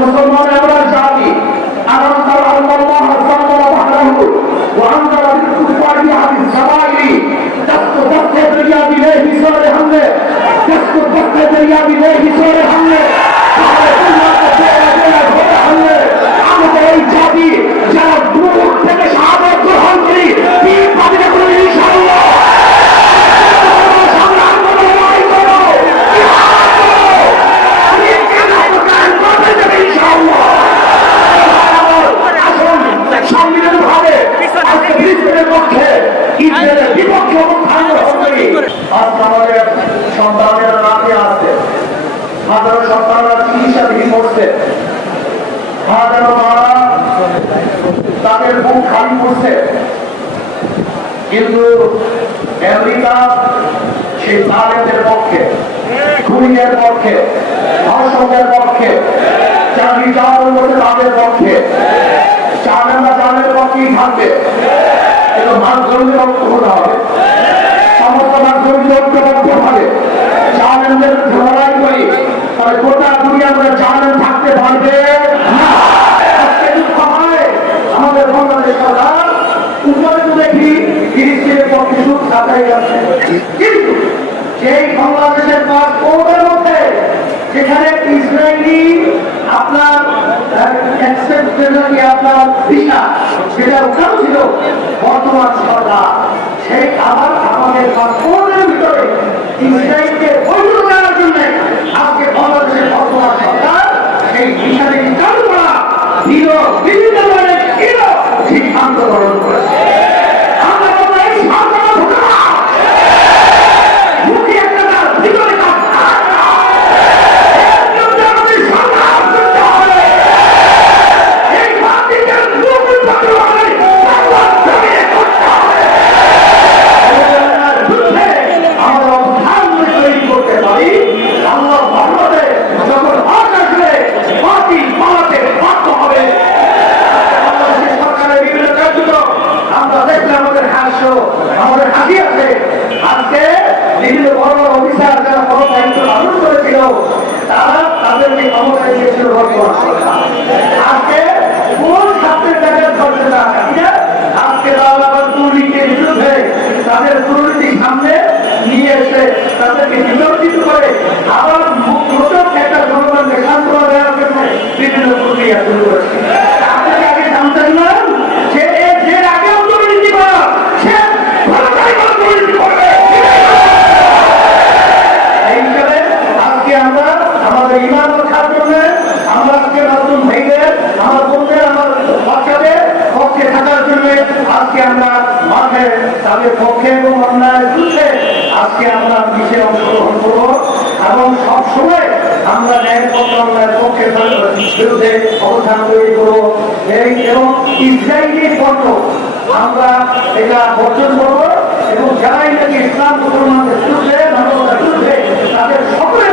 মুসলমান আমরা জাতি আনন্দাল আল্লাহ সাল্লাল্লাহু আলাইহি ওয়া আনজাল বিল-কুফারি হাদিস জামাইলি দস্তু দস্তে দরিয়া বিলে হিসরে হামলে দস্তু দস্তে দরিয়া বিলে হিসরে হামলে আমাদের এই জাতি যারা দূর থেকে শাহাদাত গ্রহণ করি পীর পাবে না কোনো ইনশাআল্লাহ। সন্তানের রাতে আছে হাজারো সন্তানরা চিকিৎসাধীন করছে, হাজারো মারা তাদের বুক খালি করছে, কিন্তু আমেরিকা সেই তালেদের পক্ষে, খুনিদের পক্ষে, ধর্ষকদের পক্ষে, চাকরি চাওয়ার মধ্যে তাদের পক্ষে, চালেরা চালের পক্ষেই থাকবে। কিন্তু মানকর্মী ঐক্য হতে হবে, সমস্ত মানকর্মী ঐক্যবদ্ধ হবে। চালেনদের লড়াই করি তাহলে গোটা দুনিয়া করে চালেন থাকতে পারবে না। আমাদের বাংলাদেশ সরকার উপরে তো দেখি ফিলিস্তিনের পক্ষে সুখ সাজাই যাচ্ছে, কিন্তু সেই বাংলাদেশের পাসপোর্টের মধ্যে যেখানে ইসরায়েলি আপনার আপনার ভিসা সেটা ওখানেও ছিল বর্তমান সরকার, সেই আবার আমাদের পাসপোর্টের ভিতরে ইসরায়েলকে বৈধ করার জন্য আজকে বাংলাদেশের বর্তমান সরকার সেই ভিসাটি চালু করা বিভিন্ন ধরনের সিদ্ধান্ত গ্রহণ করেছে। আমাদের হাসি আছে আজকে বিভিন্ন বড় বড় অফিসার যারা বড় দায়িত্ব পালন করেছিল তারা তাদেরকে ক্ষমতায় দিয়েছিল বর্তমান সরকার। আজকে কোন ছাত্রের জায়গায় ধরছে না, আজকে তারা আবার দুর্নীতির বিরুদ্ধে তাদের দুর্নীতির সামনে নিয়ে এসে তাদেরকে বিতর্কিত করে আবার একটা জনগণকে সান্ত্বনা দেওয়ার জন্য বিভিন্ন প্রক্রিয়া শুরু করেছে। আপনাকে আগে জানতেন না যে এর আগেও দুর্নীতি করা আমাদের ইমান রক্ষার জন্য আমরা আজকে নতুন ভাইদের আমার বোনদের আমার বাচ্চাদের পক্ষে থাকার জন্য আজকে আমরা মাঠে তাদের পক্ষে এবং অন্যায়ের বিরুদ্ধে আজকে আমরা বিশেষ অংশগ্রহণ করবো এবং সবসময় আমরা ন্যায় পক্ষ অন্যায়ের পক্ষে বিরুদ্ধে অবস্থান তৈরি করবো এবং ইসরায়েলের পণ্য আমরা এটা বর্জন করবো এবং যারাই নাকি ইসলাম মুসলমানদের বিরুদ্ধে মানবতার বিরুদ্ধে তাদের সকলে